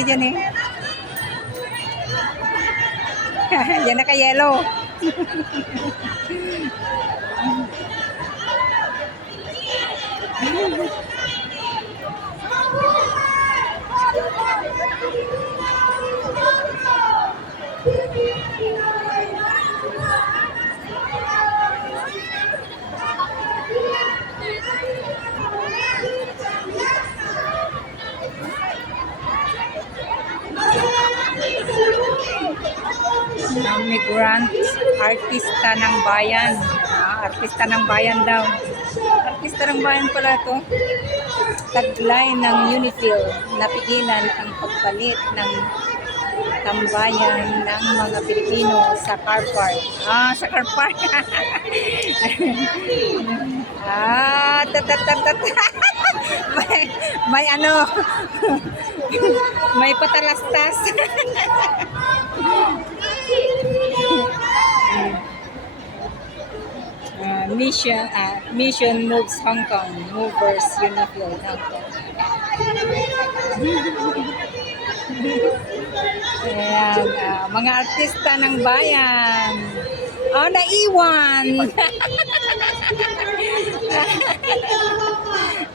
lagi dyan eh. Yan naka-yellow. Migrant, artista ng bayan. Artista ng bayan daw. Artista ng bayan pala to. Taglay ng Unifil, napigilan ang pagpalit ng tambayan ng mga Pilipino sa car park. Sa car park. may ano, may patalastas. Mission moves Hong Kong, movers Unifil Hong Kong. Ayan, mga artista ng bayan. Naiwan.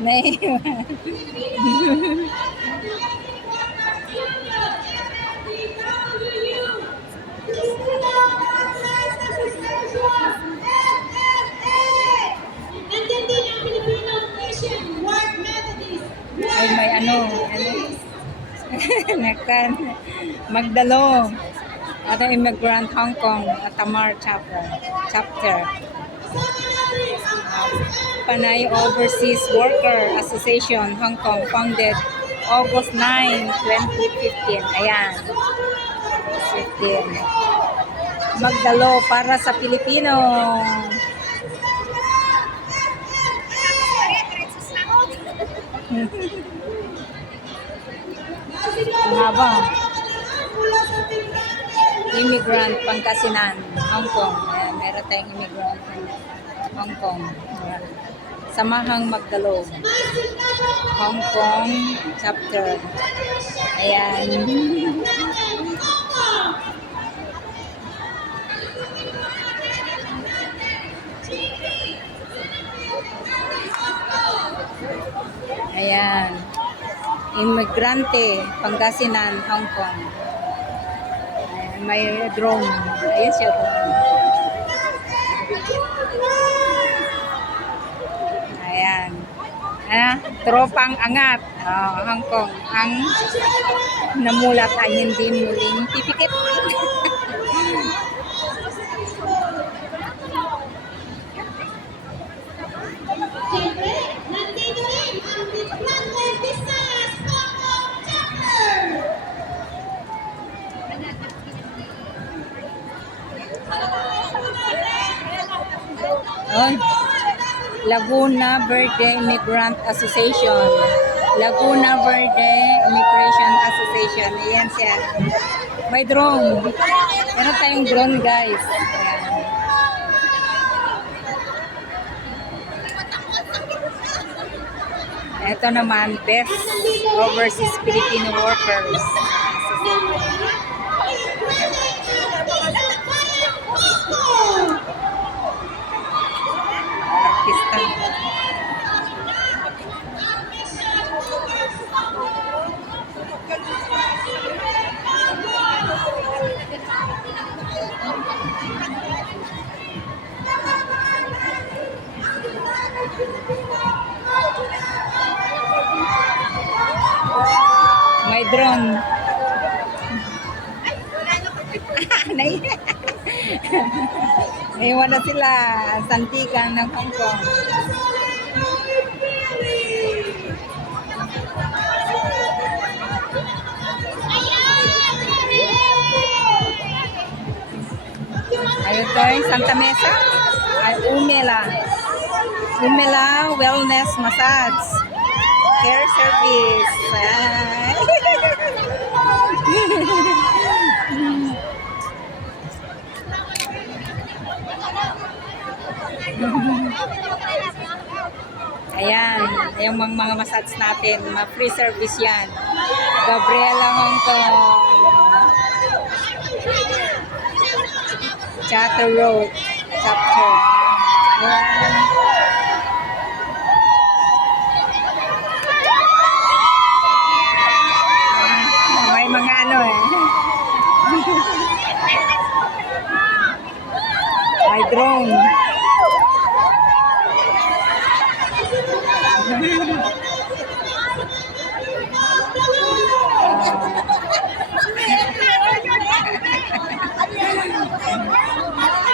Naiwan. Ay, may ano Nakan Magdalo at Immigrant Hong Kong at Tamar chapter. Panay Overseas Worker Association Hong Kong, founded August 9, 2015. Ayan, 15. Magdalo para sa Pilipino. Ang haba. Immigrant Pangasinan, Hong Kong. Ayan, meron tayong immigrant Hong Kong. Ayan. Samahang Magdalo, Hong Kong chapter. Ayan. Ayan. Immigrante, Pangasinan, Hong Kong. Ayan, may drone. Ayun siya. Ayan. Tropang angat. Hong Kong. Ang namulat ay hindi muling pipikit. Laguna Verde Immigrant Association. Laguna Verde Immigration Association. Ayan siya. May drone. Meron tayong drone, guys. Ayan. Ito naman, Best Overseas Filipino Workers. Artista. May drone. Naiwan na sila. Santikan ng Hong Kong. Ayun to, Santa Mesa. Ay, Umela Wellness Massage Care Service. Ay. Ayan, yung mga massage natin, free service yan. Gabriela Hong Kong. Chatter Road. Chapter. Ayan. May mga ano eh. May drone.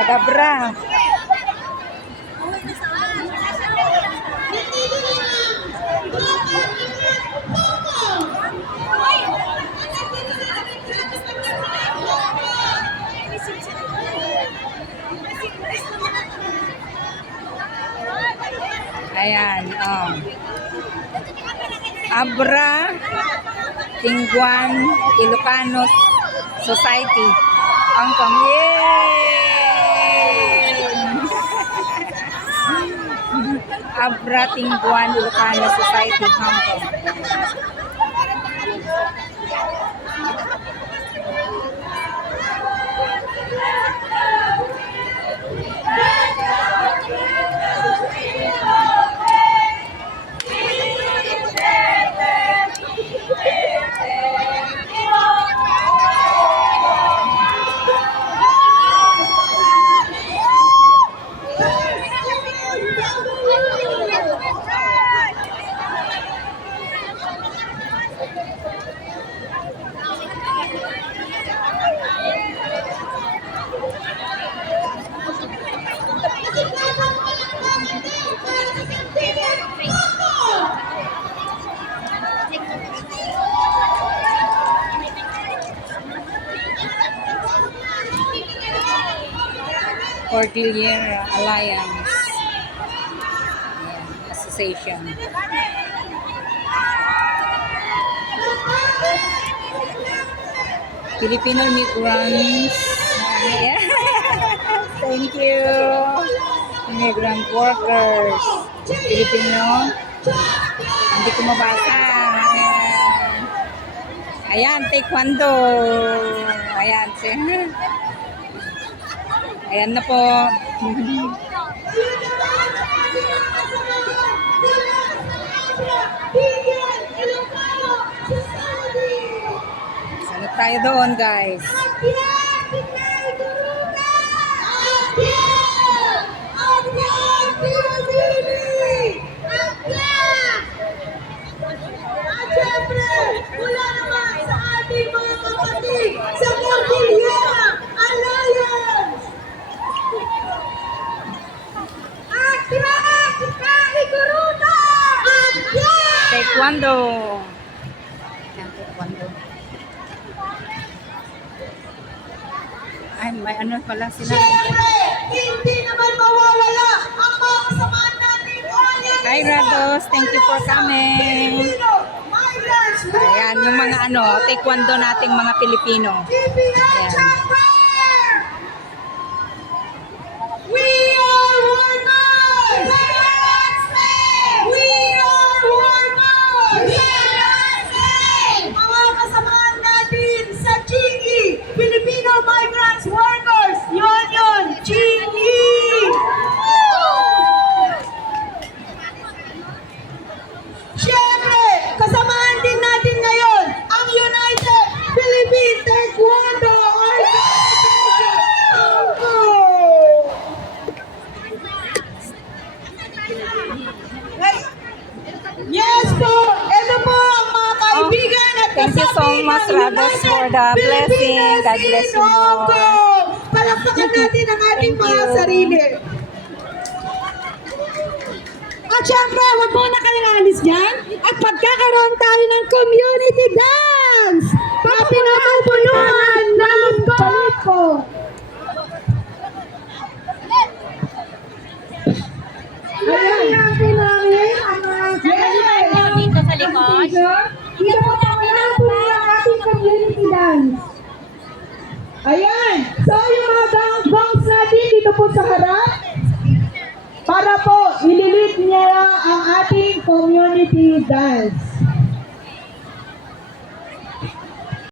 Tagabra. Ayan, oh. Abra Tingguan Ilocanos Society, Hong Kong. Yay! Abra Tingguan Ilocanos Society, Hong Kong. Cordillera Alliance Association. Filipino migrants. Yeah. Thank you. Migrant workers. Filipino. Hindi ko mabasa. Ayan, taekwondo. Ayan. Ayan na po. Salut tayo doon, guys. Mula naman sa ating mga kapatid sa Cordillera Alliance. Taekwondo. Taekwondo. Ay, may ano pala sila. Siyempre, hindi naman mawawala ang mga kasamaan natin. Hi, Rados. Thank you for coming. Ayan, yung mga ano, taekwondo nating mga Pilipino. Ayan. We are workers! We are workers! Mga kasamaan natin sa CHINGI, Filipino Migrants Workers Union, CHINGI! Siyempre, kasamaan din natin ngayon ang United Philippine Taekwondo Organization. Yes po, ito po ang mga kaibigan at Thank you so much, Rados, for the blessing. God bless you more. Palakpakan natin ang ating Thank mga you. sarili. At syempre, huwag mo na kayong alis dyan. At pagkakaroon tayo ng community dance. Para pinapupuluhan ng Paliko. Ayan, natin namin ang mga dito sa likod. Dito po natin ang ating community dance. Ayan. So, yung mga gongs natin dito po sa harap. Para po, ililit niya ang ating community dance.